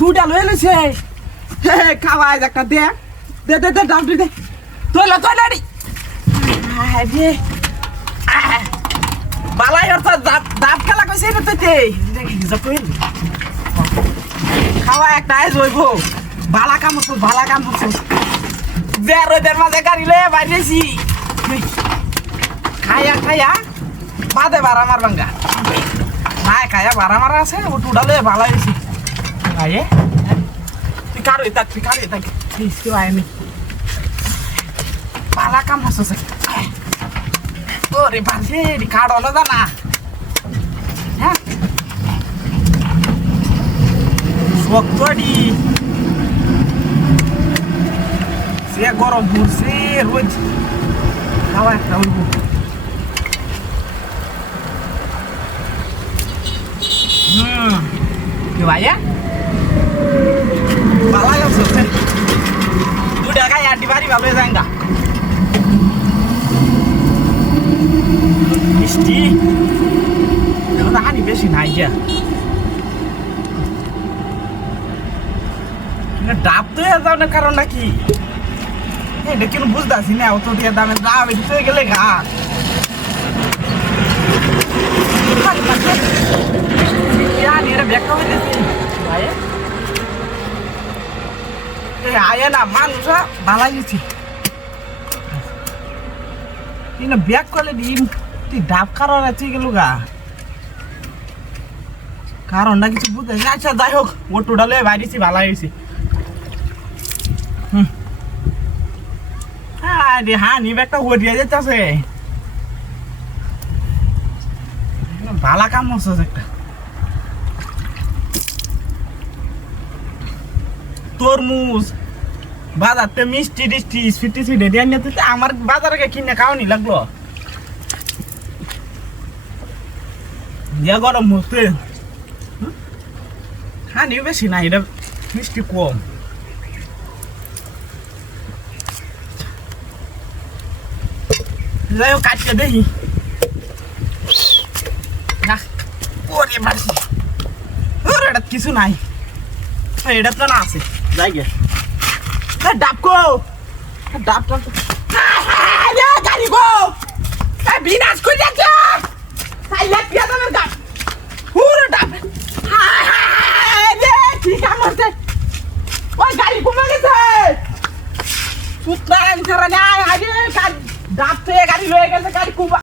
দুটা লয়ে লইছে খাওয়াই একটা দে দে দে দে ডাব দে তোলা তোলা রে আরে বালাই অর্থাৎ ডাব খেলা কইছে না তুই খাওয়া একটা আইজ হইব বালা কাম করছো বেরোদের মাঝে গাড়ি লয়ে বাইরেছি খায়া বাদে বারা মার বাঙ্গা নাই খায়া বারা মারা আছে ও টুডা লয়ে ভালো হয়েছি আয়ে তুই কারোই থাক কেউ আয়নি বালা কাম করছো ওরে বাজে কাড় হলো জানা হ্যাঁ শক্তডি সে গরম পড়ছে রোজ খাওয়া একটা হইব কি ভাইয়া ভালো লাগছে দু টাকায় আড্ডি বাড়ি ভালো যাঙ্গা মিষ্টি এখন হানি বেশি নাই গিয়া ডাব তো যাও না কারণ নাকি এটা কেন বুঝতেছি না অত দিয়ে দামে ডাব এটি তো গেলে গা এটা ব্যাখ্যা হইতেছি ভাই আয় না মানুষ ভালো গেছি ব্যাগ করলে দিন তুই ডাব কারণ তুই গেল গা কারণটা কিছু বুঝতে আচ্ছা যাই হোক ও টোটালে বাইরেছি ভালো হয়েছি হ্যাঁ নি ব্যাগটা ওরিয়া যেতেছে ভালো কাম হচ্ছে একটা তরমুজ বাজারতে মিষ্টি টিষ্টি সুইটি সুইটি দিয়ে নিতে আমার বাজারে কিনে খাওয়ানি লাগলো দিয়া গরম হচ্ছে হানি বেশি না এটা মিষ্টি কম যাই হোক কাটতে দেখি ওরে মারছি ওর এটা কিছু নাই এটা তো না আছে যাই গে ডাব কো ডাব গাড়ি গো বিনাশ করে যাচ্ছে ডাব পুরো ডাব ঠিক আছে ওই গাড়ি কমে গেছে সুতরাং ডাব থেকে গাড়ি লয়ে গেছে গাড়ি খুব